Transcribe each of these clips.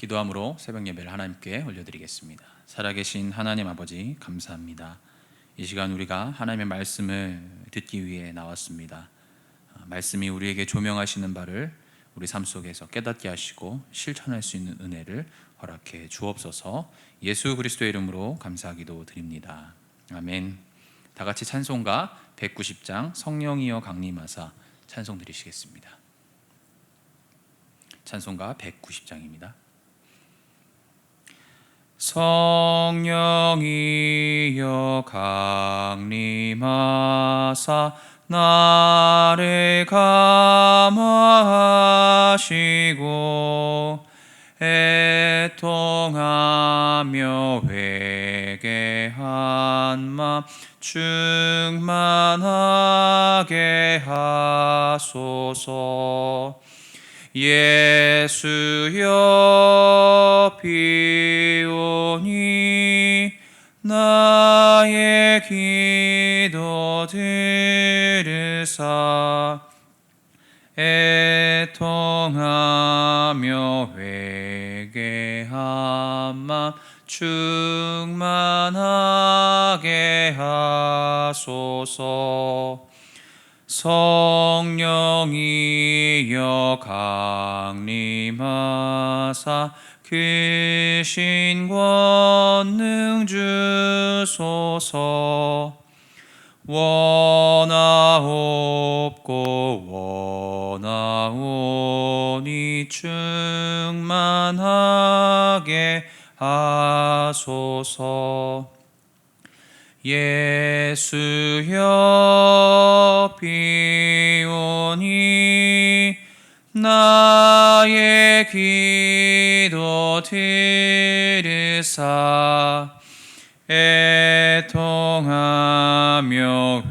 기도함으로 새벽 예배를 하나님께 올려드리겠습니다. 살아계신 하나님 아버지, 감사합니다. 이 시간 우리가 하나님의 말씀을 듣기 위해 나왔습니다. 말씀이 우리에게 조명하시는 바를 우리 삶 속에서 깨닫게 하시고 실천할 수 있는 은혜를 허락해 주옵소서. 예수 그리스도의 이름으로 감사하기도 드립니다. 아멘. 다 같이 찬송가 190장 성령이여 강림하사 찬송 드리시겠습니다. 찬송가 190장입니다. 성령이여 강림하사 나를 감화하시고 애통하며 회개한 맘 충만하게 하소서. 예수여 비오니 나의 기도 들으사 애통하며 회개한 맘 충만하게 하소서. 성령이여 강림하사 크신 권능 주소서. 원하옵고 원하오니 충만하게 하소서. 예수여 비오니 나의 기도 들으사 애통하며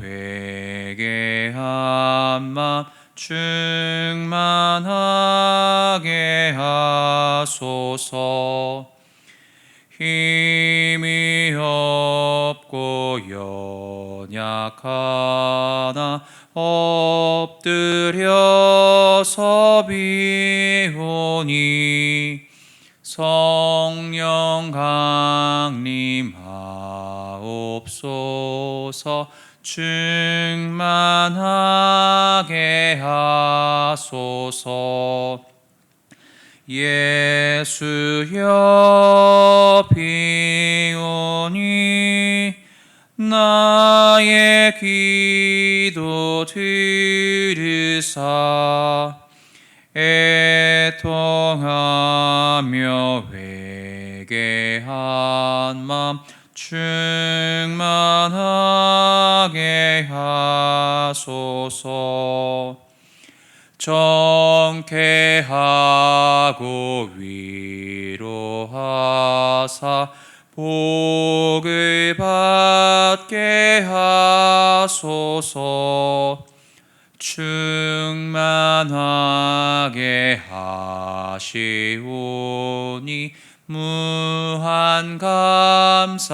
회개한 맘 충만하게 하소서. 힘이 없고 연약하나 엎드려서 비오니 성령 강림하옵소서. 충만하게 하소서. 예수여 비오니 나의 기도 들으사 애통하며 회개한 맘 충만하게 하소서. 정케하고 위로하사 복을 받게 하소서. 충만하게 하시오니 무한 감사합니다.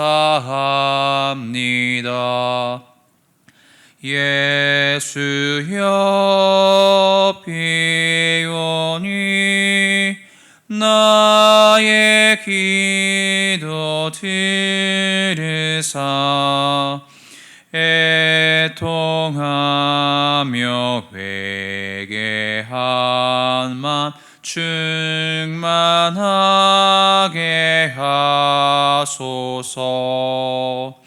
예수여 비오니 나의 기도 들으사 애통하며 회개한 맘 충만하게 하소서.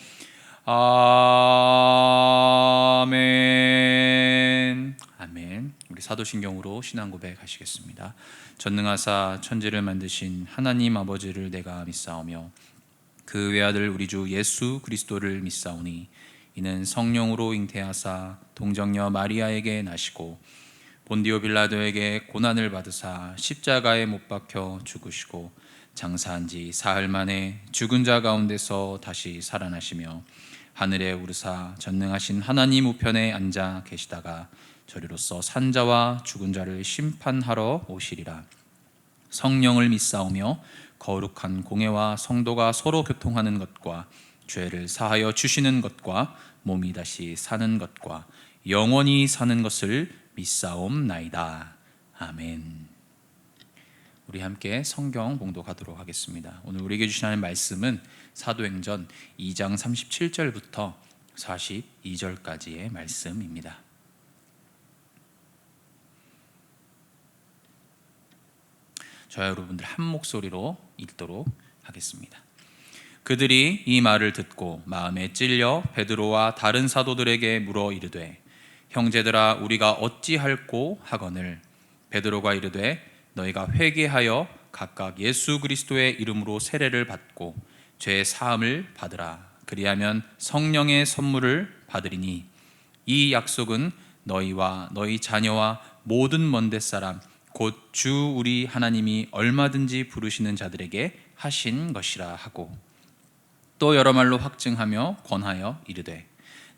아멘. 아멘. 우리 사도신경으로 신앙 고백하시겠습니다. 전능하사 천지를 만드신 하나님 아버지를 내가 믿사오며 그 외아들 우리 주 예수 그리스도를 믿사오니 이는 성령으로 잉태하사 동정녀 마리아에게 나시고 본디오 빌라도에게 고난을 받으사 십자가에 못 박혀 죽으시고 장사한 지 사흘 만에 죽은 자 가운데서 다시 살아나시며 하늘에 오르사 전능하신 하나님 우편에 앉아 계시다가 저리로서 산자와 죽은 자를 심판하러 오시리라. 성령을 믿사오며 거룩한 공회와 성도가 서로 교통하는 것과 죄를 사하여 주시는 것과 몸이 다시 사는 것과 영원히 사는 것을 믿사옵나이다. 아멘. 우리 함께 성경 봉독하도록 하겠습니다. 오늘 우리에게 주신 하나님 말씀은 사도행전 2장 37절부터 42절까지의 말씀입니다. 저와 여러분들 한 목소리로 읽도록 하겠습니다. 그들이 이 말을 듣고 마음에 찔려 베드로와 다른 사도들에게 물어 이르되 형제들아 우리가 어찌할꼬 하거늘 베드로가 이르되 너희가 회개하여 각각 예수 그리스도의 이름으로 세례를 받고 죄 사함을 받으라. 그리하면 성령의 선물을 받으리니 이 약속은 너희와 너희 자녀와 모든 먼데 사람 곧 주 우리 하나님이 얼마든지 부르시는 자들에게 하신 것이라 하고 또 여러 말로 확증하며 권하여 이르되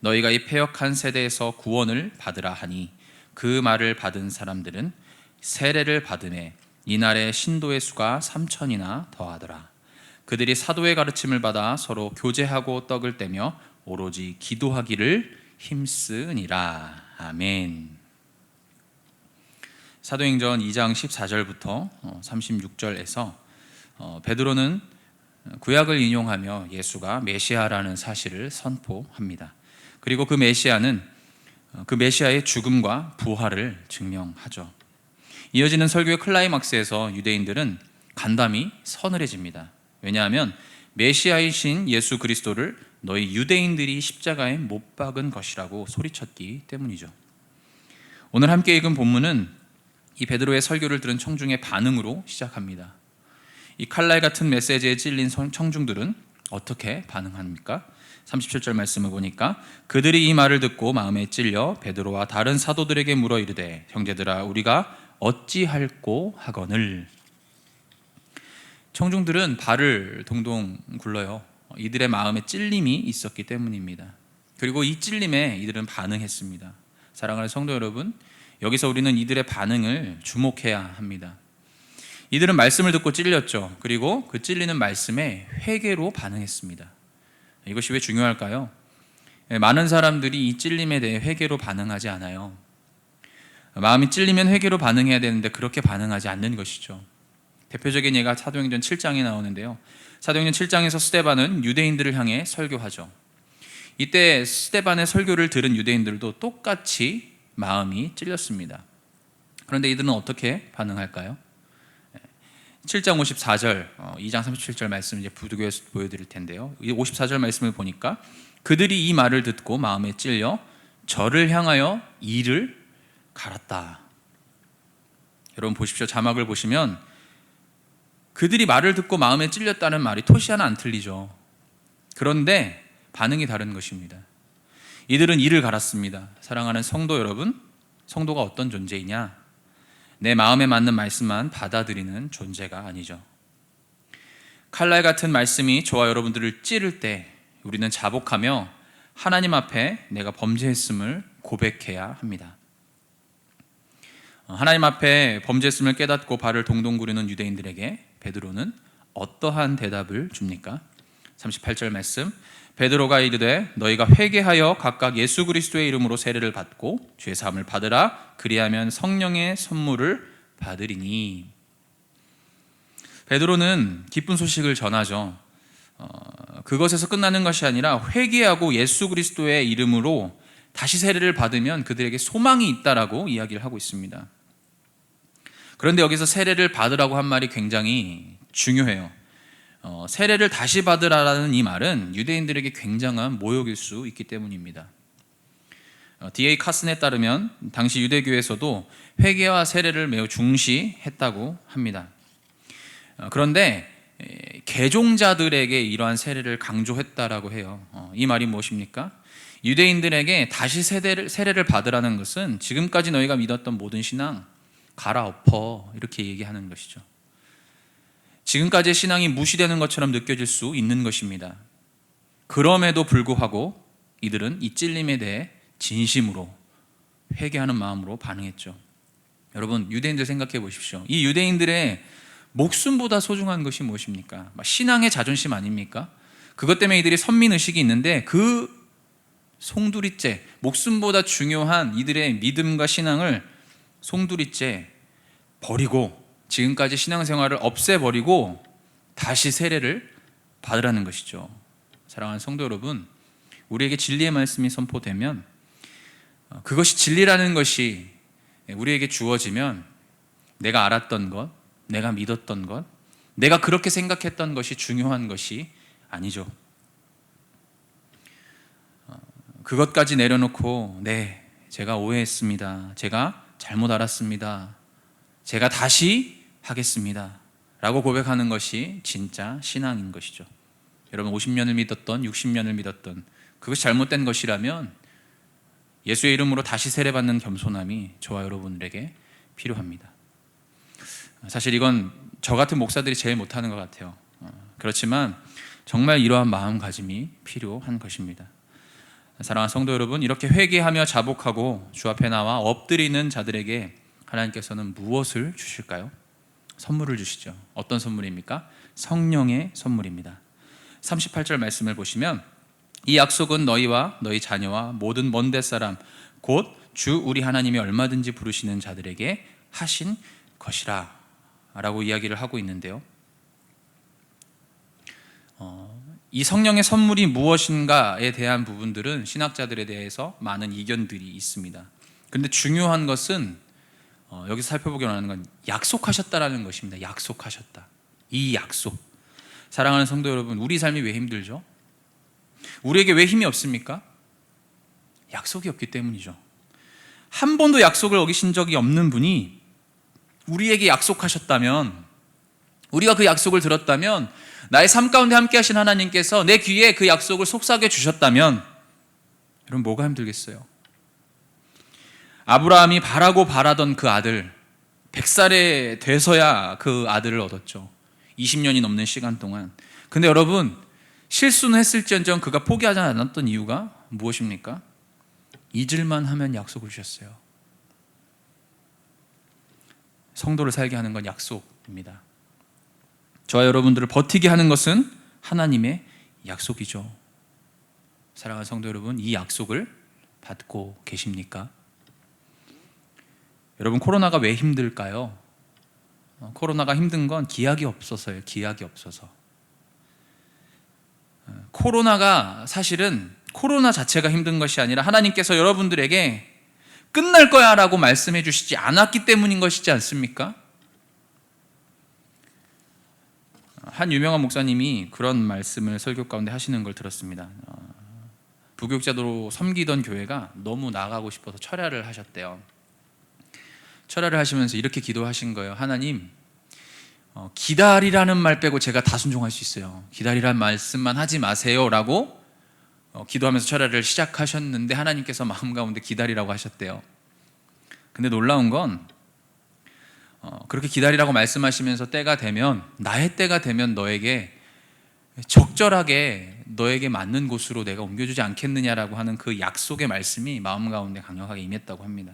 너희가 이 패역한 세대에서 구원을 받으라 하니 그 말을 받은 사람들은 세례를 받음에 이날의 신도의 수가 3,000이나 더하더라. 그들이 사도의 가르침을 받아 서로 교제하고 떡을 떼며 오로지 기도하기를 힘쓰니라. 아멘. 사도행전 2장 14절부터 36절에서 베드로는 구약을 인용하며 예수가 메시아라는 사실을 선포합니다. 그리고 그 메시아의 죽음과 부활을 증명하죠. 이어지는 설교의 클라이막스에서 유대인들은 간담이 서늘해집니다. 왜냐하면 메시아이신 예수 그리스도를 너희 유대인들이 십자가에 못 박은 것이라고 소리쳤기 때문이죠. 오늘 함께 읽은 본문은 이 베드로의 설교를 들은 청중의 반응으로 시작합니다. 이 칼날 같은 메시지에 찔린 청중들은 어떻게 반응합니까? 37절 말씀을 보니까 그들이 이 말을 듣고 마음에 찔려 베드로와 다른 사도들에게 물어 이르되 형제들아 우리가 어찌할꼬 하거늘. 청중들은 발을 동동 굴러요. 이들의 마음에 찔림이 있었기 때문입니다. 그리고 이 찔림에 이들은 반응했습니다. 사랑하는 성도 여러분, 여기서 우리는 이들의 반응을 주목해야 합니다. 이들은 말씀을 듣고 찔렸죠. 그리고 그 찔리는 말씀에 회개로 반응했습니다. 이것이 왜 중요할까요? 많은 사람들이 이 찔림에 대해 회개로 반응하지 않아요. 마음이 찔리면 회개로 반응해야 되는데 그렇게 반응하지 않는 것이죠. 대표적인 예가 사도행전 7장에 나오는데요. 사도행전 7장에서 스데반은 유대인들을 향해 설교하죠. 이때 스데반의 설교를 들은 유대인들도 똑같이 마음이 찔렸습니다. 그런데 이들은 어떻게 반응할까요? 7장 54절, 2장 37절 말씀 이제 부두교에서 보여드릴 텐데요. 54절 말씀을 보니까 그들이 이 말을 듣고 마음에 찔려 저를 향하여 이를 갈았다. 여러분 보십시오. 자막을 보시면 그들이 말을 듣고 마음에 찔렸다는 말이 토시 하나 안 틀리죠. 그런데 반응이 다른 것입니다. 이들은 이를 갈았습니다. 사랑하는 성도 여러분, 성도가 어떤 존재이냐? 내 마음에 맞는 말씀만 받아들이는 존재가 아니죠. 칼날 같은 말씀이 저와 여러분들을 찌를 때 우리는 자복하며 하나님 앞에 내가 범죄했음을 고백해야 합니다. 하나님 앞에 범죄했음을 깨닫고 발을 동동 구르는 유대인들에게 베드로는 어떠한 대답을 줍니까? 38절 말씀, 베드로가 이르되 너희가 회개하여 각각 예수 그리스도의 이름으로 세례를 받고 죄 사함을 받으라. 그리하면 성령의 선물을 받으리니. 베드로는 기쁜 소식을 전하죠. 그것에서 끝나는 것이 아니라 회개하고 예수 그리스도의 이름으로 다시 세례를 받으면 그들에게 소망이 있다라고 이야기를 하고 있습니다. 그런데 여기서 세례를 받으라고 한 말이 굉장히 중요해요. 세례를 다시 받으라는 이 말은 유대인들에게 굉장한 모욕일 수 있기 때문입니다. D.A. 카슨에 따르면 당시 유대교에서도 회개와 세례를 매우 중시했다고 합니다. 그런데 개종자들에게 이러한 세례를 강조했다라고 해요. 이 말이 무엇입니까? 유대인들에게 다시 세례를 받으라는 것은 지금까지 너희가 믿었던 모든 신앙 갈아엎어 이렇게 얘기하는 것이죠. 지금까지의 신앙이 무시되는 것처럼 느껴질 수 있는 것입니다. 그럼에도 불구하고 이들은 이 찔림에 대해 진심으로 회개하는 마음으로 반응했죠. 여러분 유대인들 생각해 보십시오. 이 유대인들의 목숨보다 소중한 것이 무엇입니까? 신앙의 자존심 아닙니까? 그것 때문에 이들이 선민의식이 있는데 그 송두리째 목숨보다 중요한 이들의 믿음과 신앙을 송두리째 버리고 지금까지 신앙생활을 없애버리고 다시 세례를 받으라는 것이죠. 사랑하는 성도 여러분, 우리에게 진리의 말씀이 선포되면 그것이 진리라는 것이 우리에게 주어지면 내가 알았던 것, 내가 믿었던 것, 내가 그렇게 생각했던 것이 중요한 것이 아니죠. 그것까지 내려놓고 네, 제가 오해했습니다. 제가 잘못 알았습니다. 제가 다시 하겠습니다. 라고 고백하는 것이 진짜 신앙인 것이죠. 여러분 50년을 믿었던 60년을 믿었던 그것이 잘못된 것이라면 예수의 이름으로 다시 세례받는 겸손함이 저와 여러분들에게 필요합니다. 사실 이건 저 같은 목사들이 제일 못하는 것 같아요. 그렇지만 정말 이러한 마음가짐이 필요한 것입니다. 사랑하는 성도 여러분, 이렇게 회개하며 자복하고 주 앞에 나와 엎드리는 자들에게 하나님께서는 무엇을 주실까요? 선물을 주시죠. 어떤 선물입니까? 성령의 선물입니다. 38절 말씀을 보시면 이 약속은 너희와 너희 자녀와 모든 먼 데 사람 곧 주 우리 하나님이 얼마든지 부르시는 자들에게 하신 것이라 라고 이야기를 하고 있는데요, 이 성령의 선물이 무엇인가에 대한 부분들은 신학자들에 대해서 많은 이견들이 있습니다. 그런데 중요한 것은 여기서 살펴보기 원하는 건 약속하셨다라는 것입니다. 약속하셨다. 이 약속. 사랑하는 성도 여러분, 우리 삶이 왜 힘들죠? 우리에게 왜 힘이 없습니까? 약속이 없기 때문이죠. 한 번도 약속을 어기신 적이 없는 분이 우리에게 약속하셨다면, 우리가 그 약속을 들었다면, 나의 삶 가운데 함께 하신 하나님께서 내 귀에 그 약속을 속삭여 주셨다면 여러분 뭐가 힘들겠어요? 아브라함이 바라고 바라던 그 아들, 100살에 돼서야 그 아들을 얻었죠. 20년이 넘는 시간 동안. 근데 여러분, 실수는 했을지언정 그가 포기하지 않았던 이유가 무엇입니까? 잊을만 하면 약속을 주셨어요. 성도를 살게 하는 건 약속입니다. 저와 여러분들을 버티게 하는 것은 하나님의 약속이죠. 사랑하는 성도 여러분, 이 약속을 받고 계십니까? 여러분, 코로나가 왜 힘들까요? 코로나가 힘든 건 기약이 없어서예요. 기약이 없어서. 코로나가 사실은 코로나 자체가 힘든 것이 아니라 하나님께서 여러분들에게 끝날 거야 라고 말씀해 주시지 않았기 때문인 것이지 않습니까? 한 유명한 목사님이 그런 말씀을 설교 가운데 하시는 걸 들었습니다. 부교육자로 섬기던 교회가 너무 나가고 싶어서 철야를 하셨대요. 철야를 하시면서 이렇게 기도하신 거예요. 하나님, 기다리라는 말 빼고 제가 다 순종할 수 있어요. 기다리라는 말씀만 하지 마세요 라고 기도하면서 철야를 시작하셨는데 하나님께서 마음 가운데 기다리라고 하셨대요. 근데 놀라운 건 그렇게 기다리라고 말씀하시면서 때가 되면, 나의 때가 되면 너에게 적절하게 너에게 맞는 곳으로 내가 옮겨주지 않겠느냐라고 하는 그 약속의 말씀이 마음 가운데 강력하게 임했다고 합니다.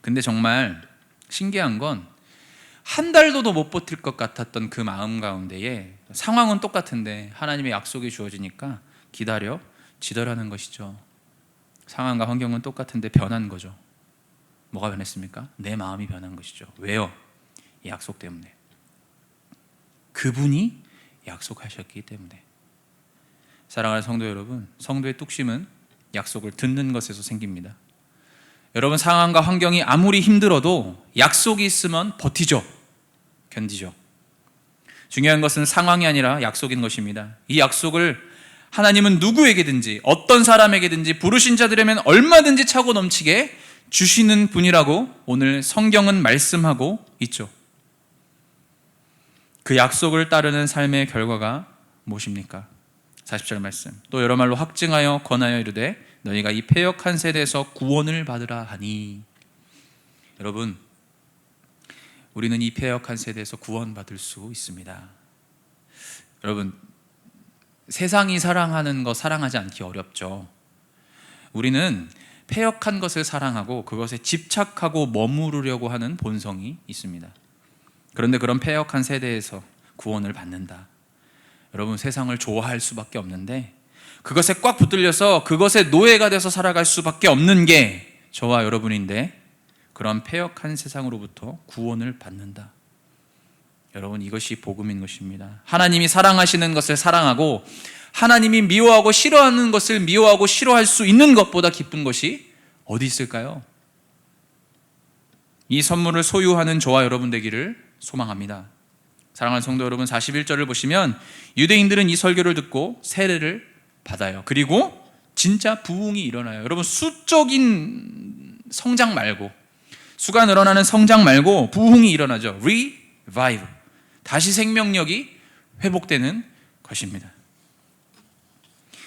근데 정말 신기한 건 한 달도 더 못 버틸 것 같았던 그 마음 가운데에 상황은 똑같은데 하나님의 약속이 주어지니까 기다려지더라는 것이죠. 상황과 환경은 똑같은데 변한 거죠. 뭐가 변했습니까? 내 마음이 변한 것이죠. 왜요? 이 약속 때문에. 그분이 약속하셨기 때문에. 사랑하는 성도 여러분, 성도의 뚝심은 약속을 듣는 것에서 생깁니다. 여러분, 상황과 환경이 아무리 힘들어도 약속이 있으면 버티죠. 견디죠. 중요한 것은 상황이 아니라 약속인 것입니다. 이 약속을 하나님은 누구에게든지 어떤 사람에게든지 부르신 자들에면 얼마든지 차고 넘치게 주시는 분이라고 오늘 성경은 말씀하고 있죠. 그 약속을 따르는 삶의 결과가 무엇입니까? 40절 말씀. 또 여러 말로 확증하여 권하여 이르되 너희가 이 패역한 세대에서 구원을 받으라 하니. 여러분, 우리는 이 패역한 세대에서 구원받을 수 있습니다. 여러분, 세상이 사랑하는 거 사랑하지 않기 어렵죠. 우리는 패역한 것을 사랑하고 그것에 집착하고 머무르려고 하는 본성이 있습니다. 그런데 그런 패역한 세대에서 구원을 받는다. 여러분, 세상을 좋아할 수밖에 없는데 그것에 꽉 붙들려서 그것의 노예가 돼서 살아갈 수밖에 없는 게 저와 여러분인데, 그런 패역한 세상으로부터 구원을 받는다. 여러분, 이것이 복음인 것입니다. 하나님이 사랑하시는 것을 사랑하고 하나님이 미워하고 싫어하는 것을 미워하고 싫어할 수 있는 것보다 기쁜 것이 어디 있을까요? 이 선물을 소유하는 저와 여러분 되기를 소망합니다. 사랑하는 성도 여러분, 41절을 보시면 유대인들은 이 설교를 듣고 세례를 받아요. 그리고 진짜 부흥이 일어나요. 여러분, 수적인 성장 말고, 수가 늘어나는 성장 말고 부흥이 일어나죠. Revive, 다시 생명력이 회복되는 것입니다.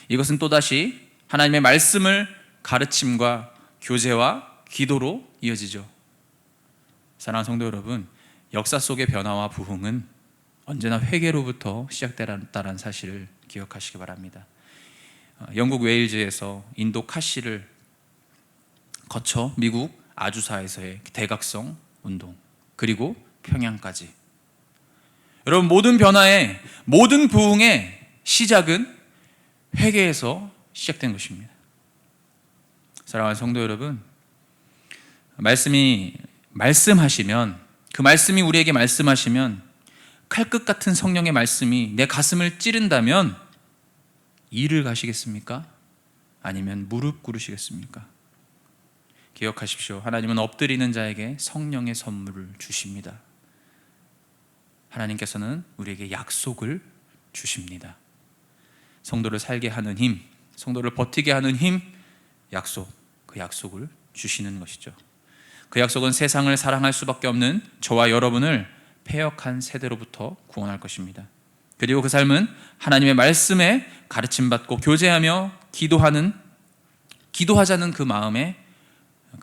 이것은 또다시 하나님의 말씀을 가르침과 교제와 기도로 이어지죠. 사랑하는 성도 여러분, 역사 속의 변화와 부흥은 언제나 회개로부터 시작됐다는 사실을 기억하시기 바랍니다. 영국 웨일즈에서 인도 카시를 거쳐 미국 아주사에서의 대각성 운동, 그리고 평양까지, 여러분, 모든 변화의, 모든 부흥의 시작은 회개에서 시작된 것입니다. 사랑하는 성도 여러분, 말씀하시면, 그 말씀이 우리에게 말씀하시면, 칼끝 같은 성령의 말씀이 내 가슴을 찌른다면 이를 가시겠습니까? 아니면 무릎 꿇으시겠습니까? 기억하십시오. 하나님은 엎드리는 자에게 성령의 선물을 주십니다. 하나님께서는 우리에게 약속을 주십니다. 성도를 살게 하는 힘, 성도를 버티게 하는 힘, 약속, 그 약속을 주시는 것이죠. 그 약속은 세상을 사랑할 수밖에 없는 저와 여러분을 패역한 세대로부터 구원할 것입니다. 그리고 그 삶은 하나님의 말씀에 가르침받고 교제하며 기도하자는 그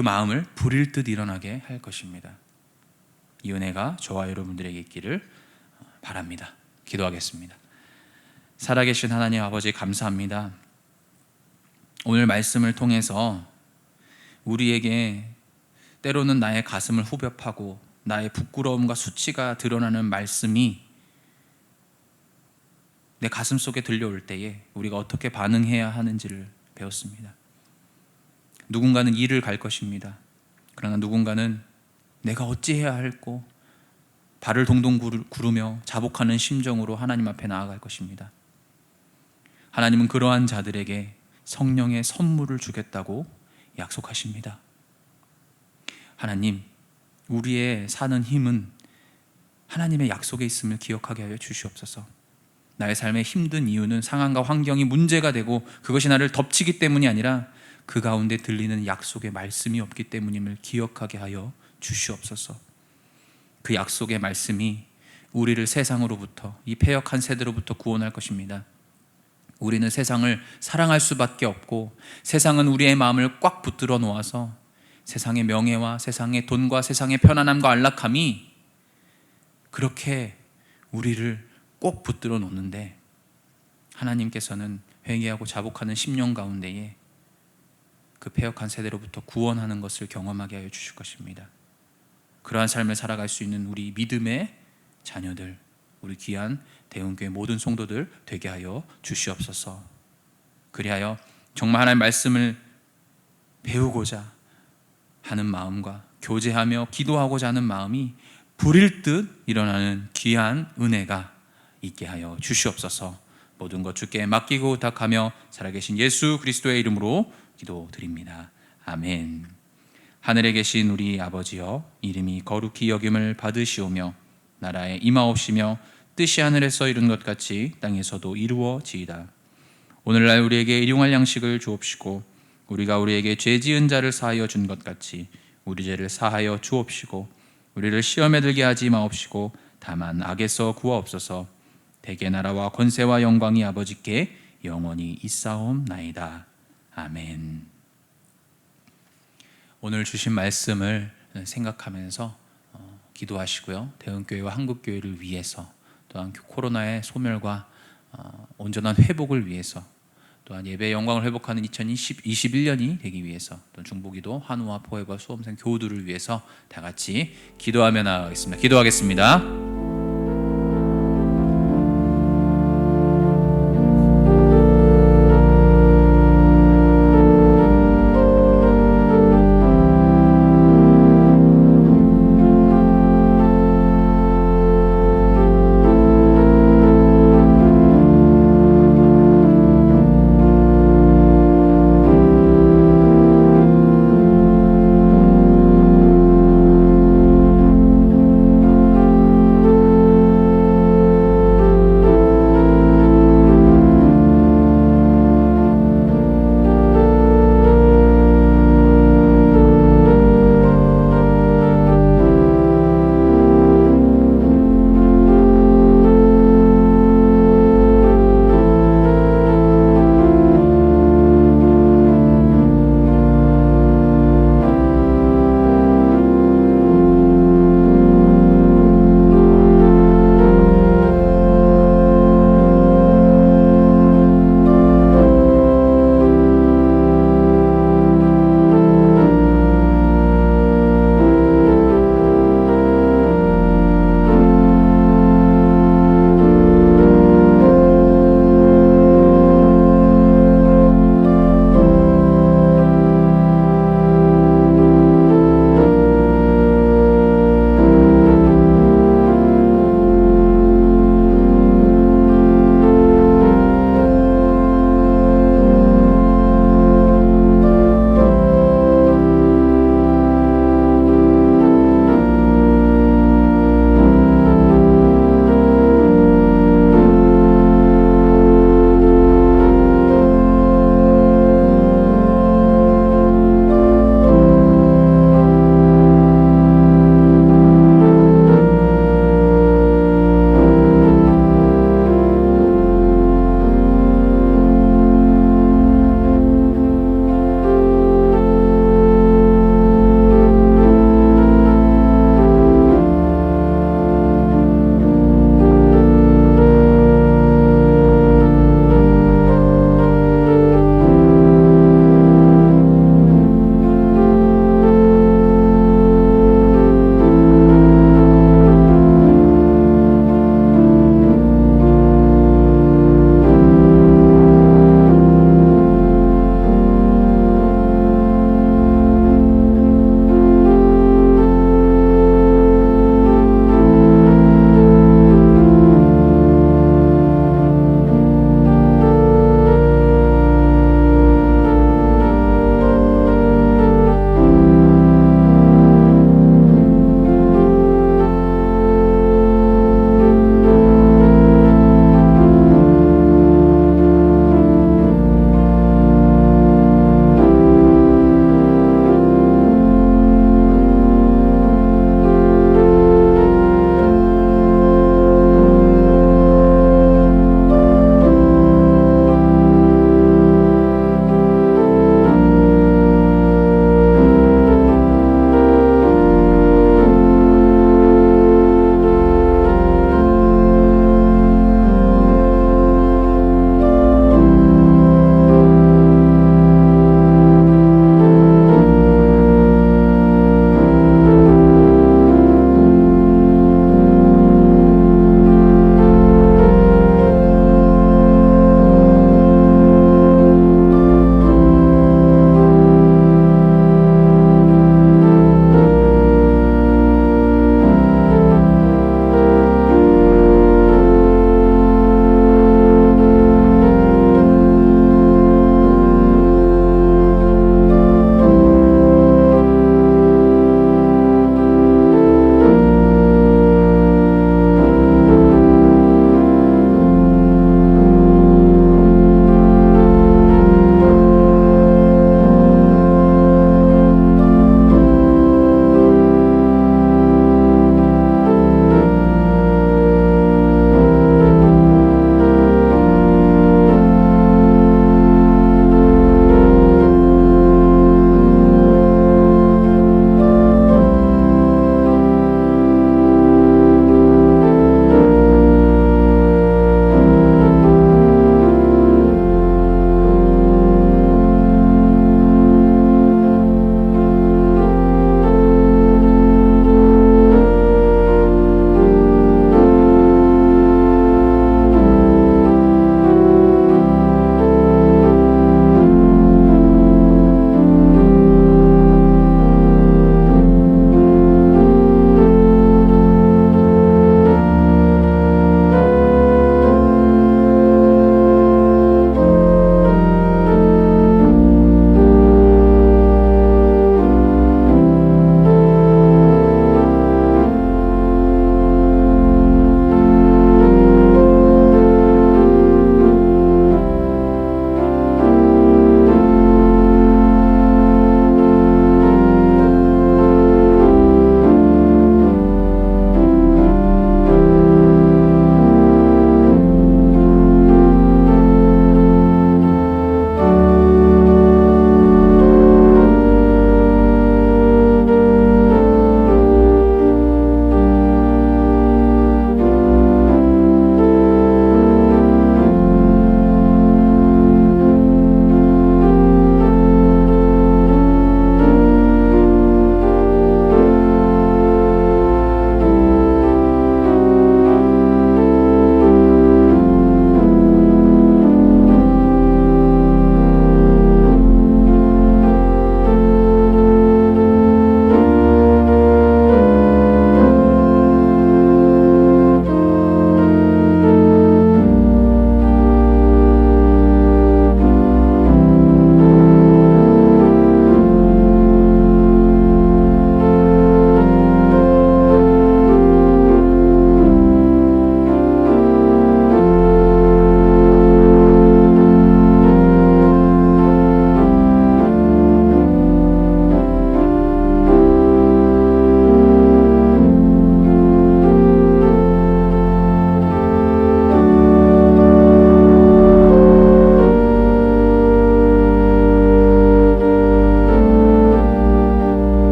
마음을 불일 듯 일어나게 할 것입니다. 이 은혜가 저와 여러분들에게 있기를 바랍니다. 기도하겠습니다. 살아계신 하나님 아버지, 감사합니다. 오늘 말씀을 통해서 우리에게 때로는 나의 가슴을 후벼 파고 나의 부끄러움과 수치가 드러나는 말씀이 내 가슴 속에 들려올 때에 우리가 어떻게 반응해야 하는지를 배웠습니다. 누군가는 일을 갈 것입니다. 그러나 누군가는 내가 어찌해야 할꼬 발을 동동 구르며 자복하는 심정으로 하나님 앞에 나아갈 것입니다. 하나님은 그러한 자들에게 성령의 선물을 주겠다고 약속하십니다. 하나님, 우리의 사는 힘은 하나님의 약속에 있음을 기억하게 하여 주시옵소서. 나의 삶의 힘든 이유는 상황과 환경이 문제가 되고 그것이 나를 덮치기 때문이 아니라 그 가운데 들리는 약속의 말씀이 없기 때문임을 기억하게 하여 주시옵소서. 그 약속의 말씀이 우리를 세상으로부터, 이 패역한 세대로부터 구원할 것입니다. 우리는 세상을 사랑할 수밖에 없고 세상은 우리의 마음을 꽉 붙들어 놓아서 세상의 명예와 세상의 돈과 세상의 편안함과 안락함이 그렇게 우리를 꼭 붙들어 놓는데, 하나님께서는 회개하고 자복하는 심령 가운데에 그 패역한 세대로부터 구원하는 것을 경험하게 하여 주실 것입니다. 그러한 삶을 살아갈 수 있는 우리 믿음의 자녀들, 우리 귀한 대흥교회 모든 성도들 되게 하여 주시옵소서. 그리하여 정말 하나님의 말씀을 배우고자 하는 마음과 교제하며 기도하고자 하는 마음이 불일 듯 일어나는 귀한 은혜가 있게 하여 주시옵소서. 모든 것 주께 맡기고 부탁하며 살아계신 예수 그리스도의 이름으로 기도드립니다. 아멘. 하늘에 계신 우리 아버지여, 이름이 거룩히 여김을 받으시오며 나라에 임하옵시며 뜻이 하늘에서 이룬 것 같이 땅에서도 이루어지이다. 오늘날 우리에게 일용할 양식을 주옵시고 우리가 우리에게 죄 지은 자를 사하여 준 것 같이 우리 죄를 사하여 주옵시고 우리를 시험에 들게 하지 마옵시고 다만 악에서 구하옵소서. 대개 나라와 권세와 영광이 아버지께 영원히 있사옵나이다. 아멘. 오늘 주신 말씀을 생각하면서 기도하시고요. 대흥교회와 한국교회를 위해서, 또한 코로나의 소멸과 온전한 회복을 위해서, 또한 예배의 영광을 회복하는 2021년이 되기 위해서, 또 중보기도 한우와 포회와 수험생 교우들을 위해서 다 같이 기도하며 나아가겠습니다. 기도하겠습니다.